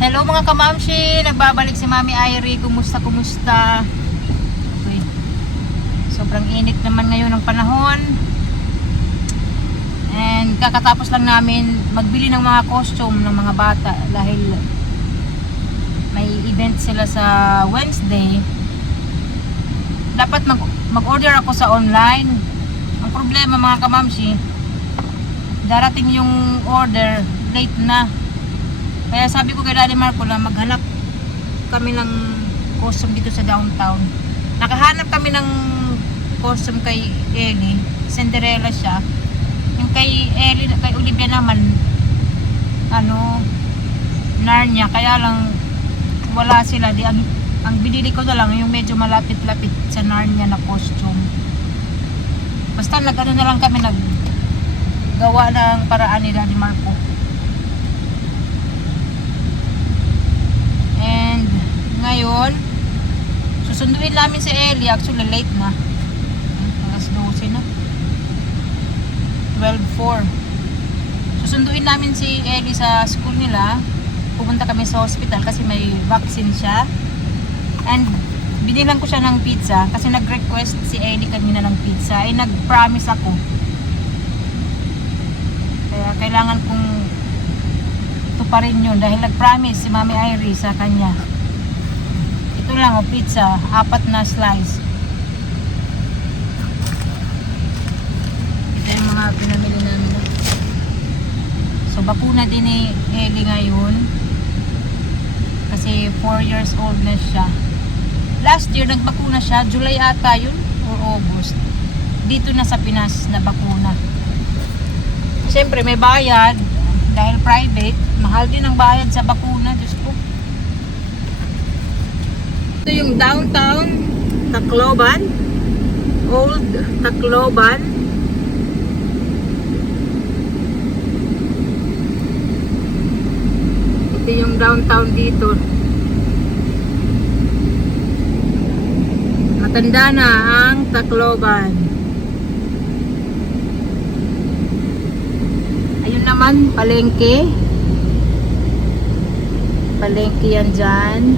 Hello mga kamamshi, nagbabalik si Mami Irie. Kumusta? Uy, sobrang init naman ngayon ng panahon. And kakatapos lang namin magbili ng mga costume ng mga bata dahil may event sila sa Wednesday. Dapat mag-order ako sa online. Ang problema mga kamamshi, darating yung order late na. Kaya sabi ko kay Daddy Marco na maghanap kami ng costume dito sa downtown. Nakahanap kami ng costume kay Ellie. Cinderella siya. Yung kay Ellie, kay Olivia naman, Narnia. Kaya lang, wala sila. Ang binili ko na lang yung medyo malapit-lapit sa Narnia na costume. Basta na lang kami naggawa ng paraan ni Daddy Marco. And ngayon susunduin namin si Ellie. Actually late na, alas 12 na, 12:04. Susunduin namin si Ellie sa school nila. Pupunta kami sa hospital kasi may vaccine siya. And binilang ko siya ng pizza kasi nag-request si Ellie kanina ng pizza. Ay nag-promise ako, kaya kailangan kong pa rin yun dahil nag-promise si Mami Irie sa kanya. Ito lang pizza, 4 na slice. Ito yung mga pinamili namin. So bakuna din ni Ellie ngayon kasi 4 years old na siya. Last year nagbakuna siya, July ata yun or August. Dito na sa Pinas na bakuna. Siyempre may bayad dahil private. Mahal din ang bayad sa bakuna, Diyos ko. Ito yung downtown Tacloban, Old Tacloban. Ito yung downtown dito. Matanda na ang Tacloban. Ayun naman, palengke. Palengke yan dyan.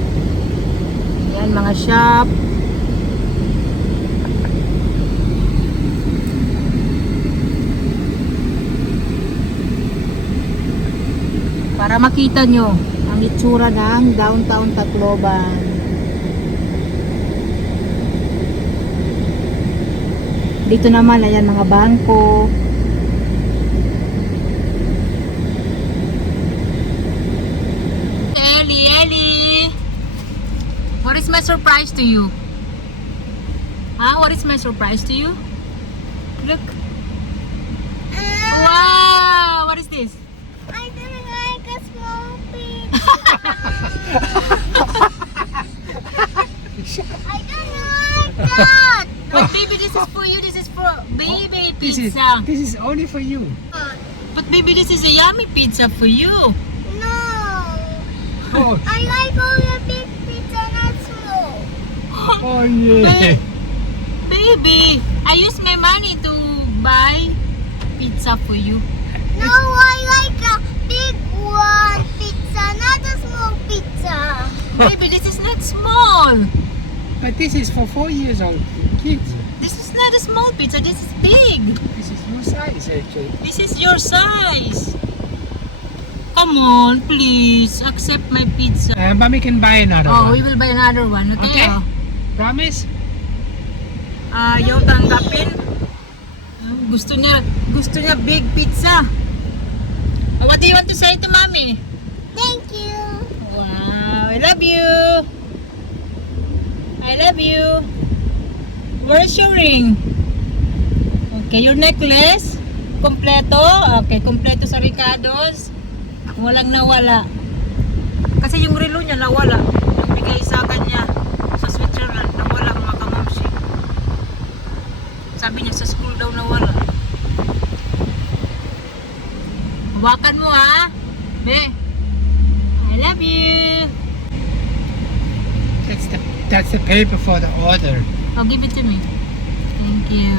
Yan, mga shop. Para makita nyo ang itsura ng downtown Tacloban. Dito naman, ayan, mga bangko. What is my surprise to you? What is my surprise to you? Look. Wow! What is this? I don't like a small pizza. I don't like that. But baby, this is for you. This is for baby pizza. This is only for you. But baby, this is a yummy pizza for you. No. Oh, I like all the big pizza, not small. oh yeah. Baby, I use my money to buy pizza for you. No, I like a big one pizza, not a small pizza. Baby, this is not small. But this is for 4 years old kids. This is not a small pizza. This is big. This is your size actually. This is your size. Come on, please accept my pizza. Mommy can buy another Oh, one. we will buy another one. Okay? Okay. Promise? Ayaw tanggapin. Gusto niya big pizza. What do you want to say to Mommy? Thank you. Wow, I love you. I love you. Where's your ring? Okay, your necklace? Kompleto? Okay, kompleto sa Ricardo's. Walang nawala. Kasi yung relo niya nawala. Yung bigay sa kanya sa Switzerland, nawala mga kamamsi. Sabi niya sa school daw nawala. Hawakan mo ha. Be. I love you. That's the paper for the order. Oh, give it to me. Thank you.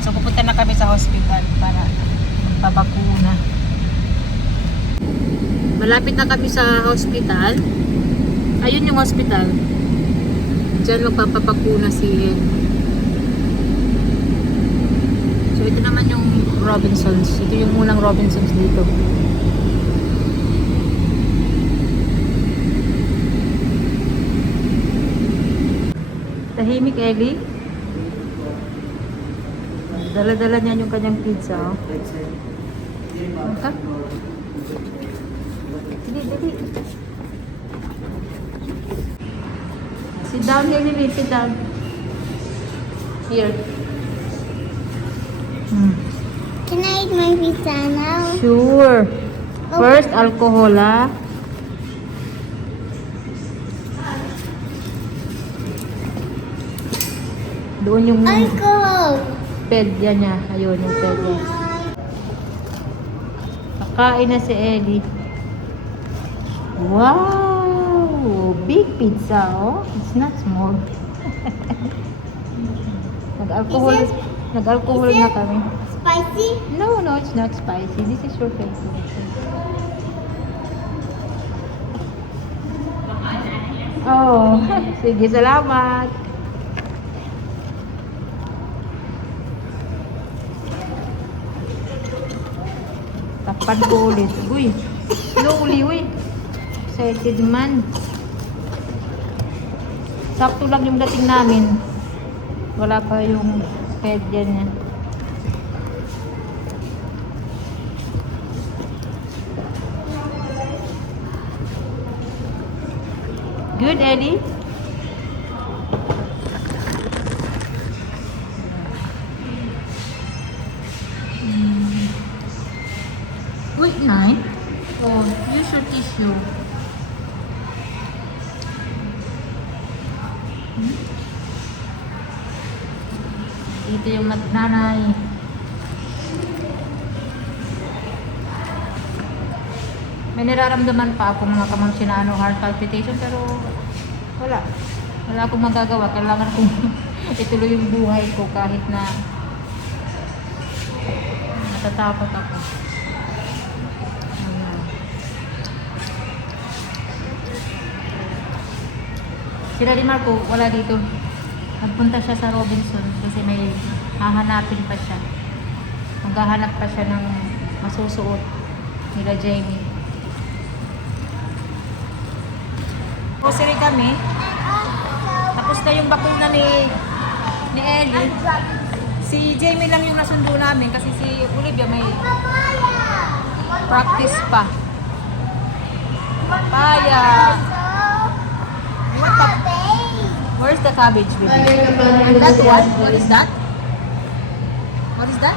So pupunta na kami sa hospital para magpabakuna. Malapit na kami sa hospital. Ayun yung hospital. Diyan magpapabakuna si Ed. So ito naman yung Robinsons. Ito yung unang Robinsons dito. Tahimik, Ellie. Dala-dala niya yung kanyang pizza. Oh. Ka? Dali. Sit down, Ellie. Sit down. Here. Can I eat my pizza now? Sure. First, alcohol, ah. Doon yung Alcohol. pedya niya. Ayun, yung pedya. Kakain na si Ellie. Wow! Big pizza, oh. It's not small. Nag-alcohol. Nag-alcohol na kami. Spicy? No, it's not spicy. This is your favorite. Oh, sige, salamat. Takpan ko ulit. Uy, slowly, uy. Excited man. Sakto lang yung dating namin. Wala pa yung pedya niya. Good, Eddie? Wait, 9? Oh, use your tissue. Ito yung nanay. May nararamdaman pa ako mga kamamsi na heart palpitation pero wala. Wala akong magagawa. Kailangan kong ituloy yung buhay ko kahit na natatakot ako. Ayan. Si Daddy Marco, wala dito. Nagpunta siya sa Robinson kasi may hahanapin pa siya. Maghahanap pa siya ng masusuot nila Jamie. Grocery kami. Tapos na yung bakuna ni Ellie. Si Jamie lang yung nasundo namin kasi si Olivia may practice pa. Papaya. What pa- Where's the cabbage, baby? That one? What is that? What is that?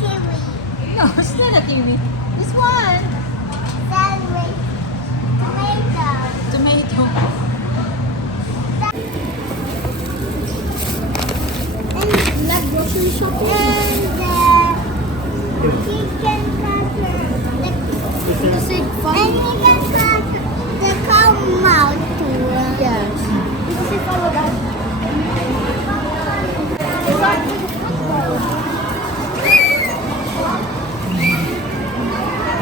Kiwi. No, it's not a kiwi. This one. Sandwich. Tomato. Tomato. And like grocery shopping. And chicken cutter. And you can cut the cow mouth too. Yes. Because if follow that.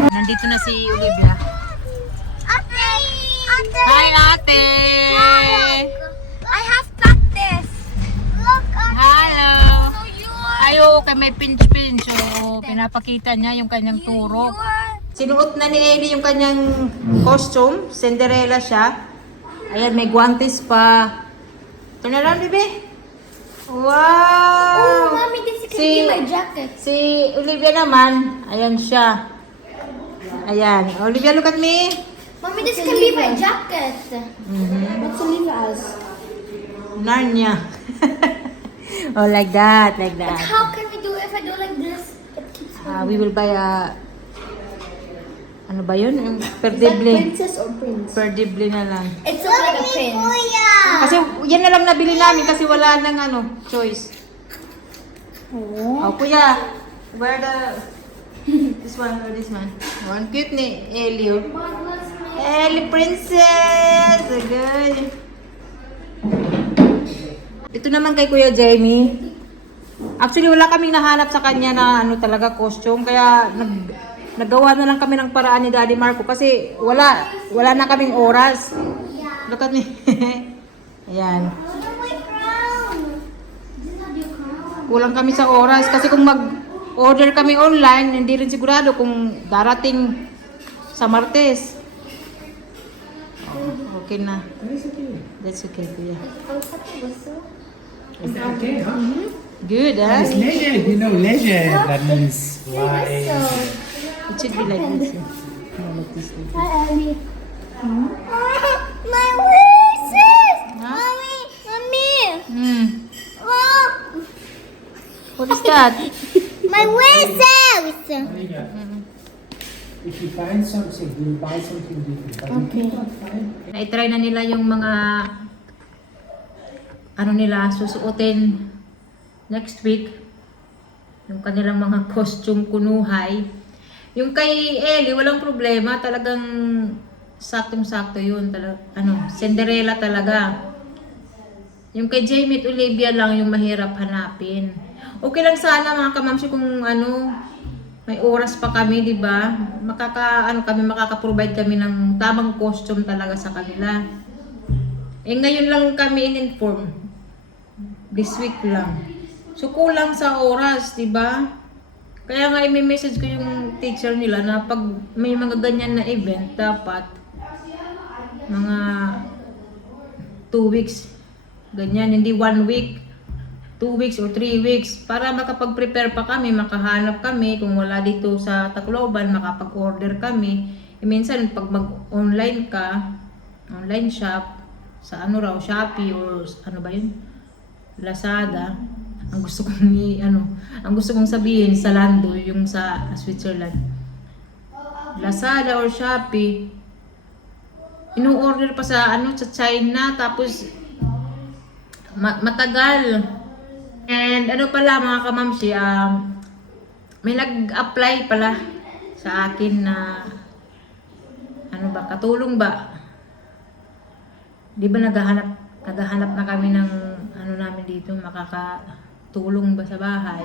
Nandito na si Olivia. Ate! Hi, ate! I have cactus. Look, ate. Hello! So you're... Ayo, kay may pinch-pinch. So, pinapakita niya yung kanyang turo. Sinuot na ni Ellie yung kanyang costume. Cinderella siya. Ayan, may guantes pa. Turn around, baby. Wow! Oh, mommy, this can Si- be my jacket. Si Olivia naman, ayan siya. Ayan. Olivia, look at me. Mommy, this can be my jacket. Mhm. What's Olivia as? Narnia. Oh, like that, like But that. how can we do if I do like this? It keeps We will buy a... Ano ba yun? Yung Is that perdible. princess or prince? Perdible na lang. It's like a prince. Kasi yan na lang nabili namin kasi wala nang choice. Oh, kuya. Where the... This one or this one? One cute ni Ellie. Ellie princess! Good. Ito naman kay Kuya Jamie. Actually, wala kaming nahanap sa kanya na ano talaga costume. Kaya nagawa na lang kami ng paraan ni Daddy Marco kasi wala na kaming oras. Look at me. Ayan. My crown. This is not your crown. Kulang kami sa oras kasi kung mag-order kami online, hindi rin sigurado kung darating sa Martes. Oh, okay na. That's okay. That's okay, kuya. Is that okay, huh? Good, huh? It's leisure. You know, leisure. That means why? It should be like this. No, like this. Like this. Hi, Abby. My wishes! Huh? Mommy! Hmm. Oh, What is that? my wishes! If you find something, we'll buy something different. But we cannot find. Na-try na nila yung mga ano nila susuotin next week. Yung kanilang mga costume kunuhay. Yung kay Ellie, walang problema. Talagang saktong-sakto yun. Cinderella talaga. Yung kay Jamie at Olivia lang yung mahirap hanapin. Okay lang sana mga kamamsi kung may oras pa kami, di ba? Makaka-provide kami ng tamang costume talaga sa kanila. Ngayon lang kami in-inform. This week lang. So, kulang sa oras, di ba? Kaya nga, i-message ko yung teacher nila na pag may mga ganyan na event, dapat mga 2 weeks. Ganyan, hindi 1 week. 2 weeks or 3 weeks para makapag-prepare pa kami, makahanap kami kung wala dito sa Tacloban, makapag-order kami. Minsan, pag mag-online ka, online shop, sa Shopee or ano ba yun? Lazada. Ang gusto kong sabihin sa Lando, yung sa Switzerland. Lazada or Shopee. Ino-order pa sa sa China, tapos matagal. And pala mga kamamsi, may nag-apply pala sa akin na katulong ba? Di ba naghahanap na kami ng namin dito, makakatulong ba sa bahay?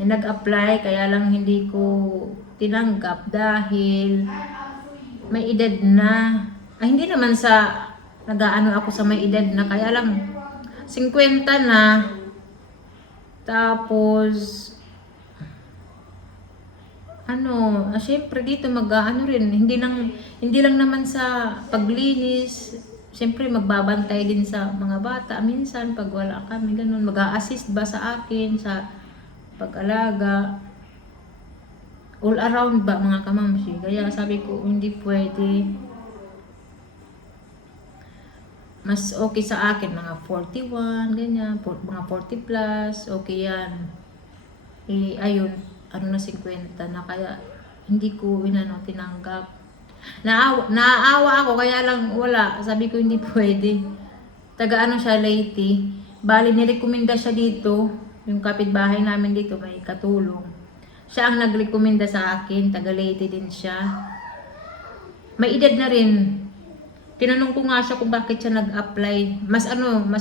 May nag-apply, kaya lang hindi ko tinanggap dahil may edad na. Hindi naman sa ako sa may edad na, kaya lang 50 na. Tapos syempre dito rin, hindi lang naman sa paglinis, syempre magbabantay din sa mga bata minsan pag wala kami, ganun, mag-a-assist ba sa akin sa pag-alaga, all around ba mga kamamsi. Kaya sabi ko hindi pwede. Mas okay sa akin, mga 41, ganyan, mga 40 plus, okay yan. Ayun, na 50 na, kaya hindi ko tinanggap. Naaawa ako, kaya lang wala. Sabi ko hindi pwede. Taga siya, Leyte. Bali, nirekomenda siya dito. Yung kapitbahay namin dito, may katulong. Siya ang nagrekomenda sa akin, taga Leyte din siya. May edad na rin. Tinanong ko nga siya kung bakit siya nag-apply. Mas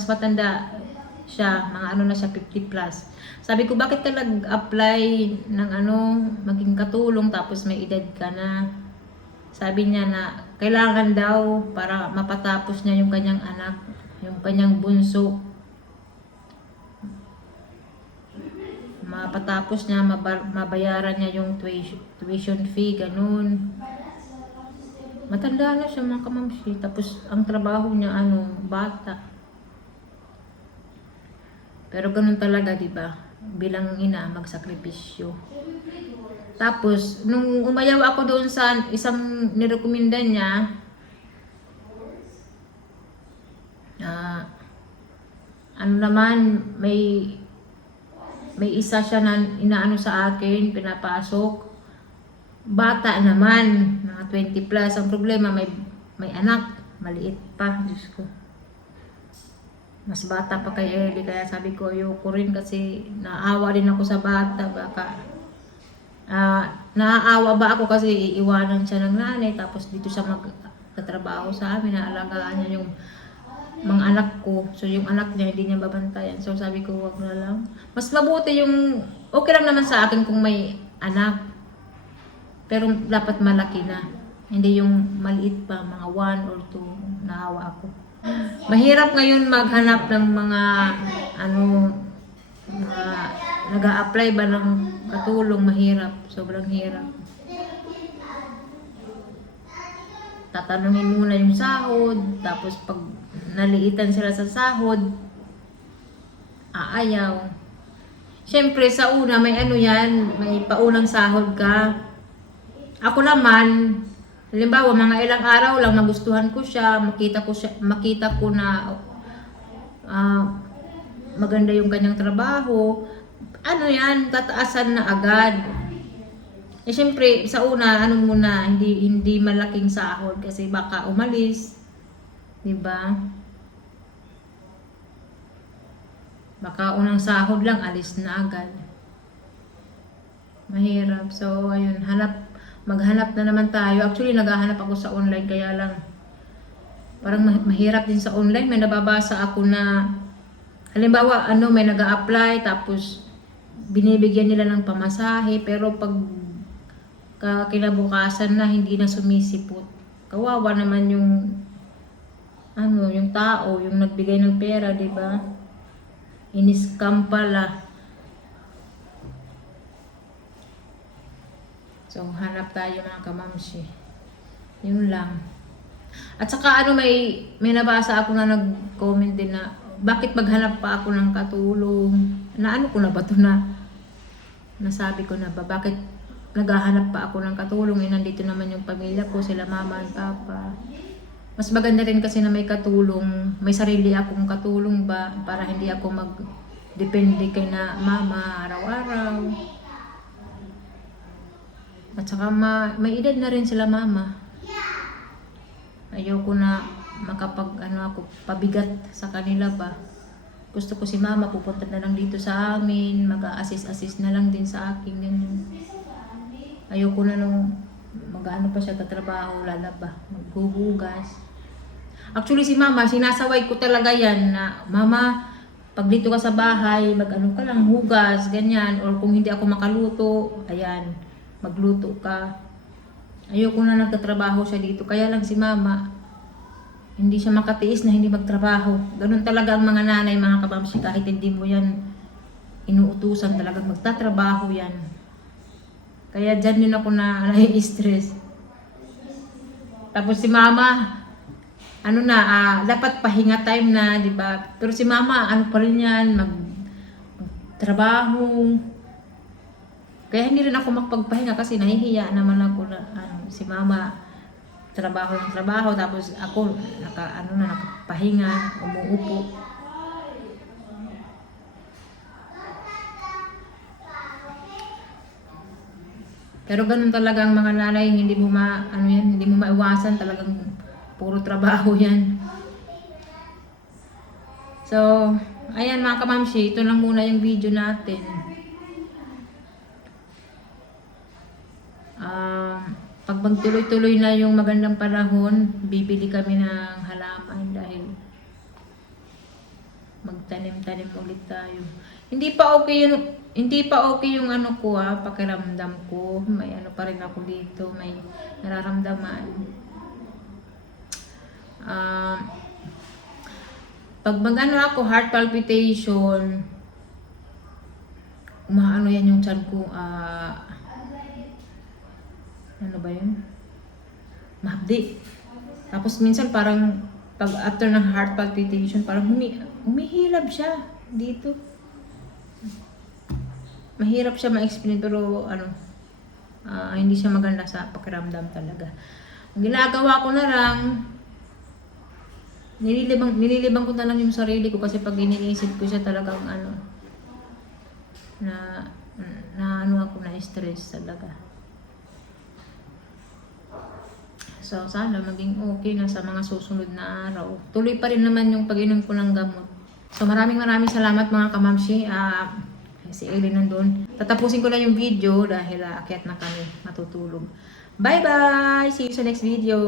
matanda siya, mga na siya, 50 plus. Sabi ko, bakit ka nag-apply ng maging katulong tapos may edad ka na? Sabi niya na kailangan daw para mapatapos niya yung kanyang anak, yung kanyang bunso. Mapatapos niya, mabayaran niya yung tuition fee, ganun. Matanda na siya mga kamamsi. Tapos ang trabaho niya bata. Pero ganun talaga, di ba? Bilang ina, magsakripisyo. Tapos nung umayaw ako doon sa isang nirekomenda niya, may isa siya na sa akin, pinapasok. Bata naman, mga 20 plus. Ang problema, may anak, maliit pa. Diyos ko. Mas bata pa kay Ellie, kaya sabi ko, ayoko rin kasi naawa rin ako sa bata. Baka, naaawa ba ako kasi iiwanan siya ng nanay, tapos dito siya magtatrabaho sa amin, naalagaan niya yung mga anak ko. So yung anak niya hindi niya babantayan. So sabi ko wag na lang. Mas mabuti yung okay lang naman sa akin kung may anak. Pero dapat malaki na. Hindi yung maliit pa, mga 1 or 2 naawa ako. Mahirap ngayon maghanap ng mga mga nag-a-apply ba ng katulong, mahirap, sobrang hirap. Tatanungin muna yung sahod, tapos pag naliitan sila sa sahod, aayaw. Siyempre sa una may may paunang sahod ka. Ako naman, halimbawa mga ilang araw lang magustuhan ko siya, makita ko na maganda yung kanyang trabaho, tataasan na agad. Eh syempre sa una muna, hindi malaking sahod kasi baka umalis, 'di ba? Baka unang sahod lang alis na agad. Mahirap. So ayun, maghanap na naman tayo. Actually naghahanap ako sa online kaya lang parang mahirap din sa online. May nababasa ako na halimbawa may nag-a-apply tapos binibigyan nila ng pamasahe pero pag kinabukasan na hindi na sumisipot. Kawawa naman yung tao, yung nagbigay ng pera, 'di ba? Ini-scam pala. So hanap tayo mga kamamshi. Yun lang. At saka may nabasa ako na nag-comment din na bakit maghanap pa ako ng katulong? Ko na ba to na? Nasabi ko na ba? Bakit naghahanap pa ako ng katulong? Nandito naman yung pamilya ko, sila mama at papa. Mas maganda rin kasi na may katulong. May sarili akong katulong ba? Para hindi ako mag-depende kay na mama araw-araw. At saka may edad na rin sila mama. Ayoko na ako pabigat sa kanila ba. Gusto ko si mama pupunta na lang dito sa amin, mag-a-assist na lang din sa akin ganyan. Ayoko na nung pa siya tatrabaho, lalaba, maghuhugas. Actually si mama, sinasaway ko talaga yan na mama, pag dito ka sa bahay, ka lang, hugas, ganyan. Or kung hindi ako makaluto, ayan, magluto ka. Ayoko na nagtatrabaho siya dito. Kaya lang si mama, hindi siya makatiis na hindi magtrabaho. Ganun talaga ang mga nanay, mga kabamsi, kahit hindi mo yan inuutusan, talagang magtatrabaho yan. Kaya dyan yun ako na nai-stress. Tapos si mama, dapat pahinga time na, di ba? Pero si mama, pa rin yan, magtrabaho. Kaya hindi rin ako makapagpahinga kasi nahihiya naman ako na, si mama, trabaho ng trabaho, tapos ako, nakapahinga, umuupo. Pero ganun talaga ang mga nanay, hindi mo maiwasan, talagang puro trabaho yan. So, ayan mga kamamshi, ito lang muna yung video natin. Pag magtuloy-tuloy na yung magandang panahon, bibili kami ng halaman dahil magtanim-tanim ulit tayo. Hindi pa okay yung pakiramdam ko. May pa rin ako dito, may nararamdaman. Pag ako, heart palpitation, yan yung tiyan ko, mahapdi. Tapos minsan parang pag after ng heart palpitation, parang humihilab siya dito. Mahirap siya ma-explain pero hindi siya maganda sa pakiramdam talaga. Ang ginagawa ko na lang, nililibang ko na lang yung sarili ko kasi pag iniisip ko siya talagang ako na-stress talaga. So, sana maging okay na sa mga susunod na araw. Tuloy pa rin naman yung pag-inom ko ng gamot. So, maraming salamat mga kamamshi. Si Eileen nandun. Tatapusin ko na yung video dahil akyat na kami matutulog. Bye-bye! See you sa next video.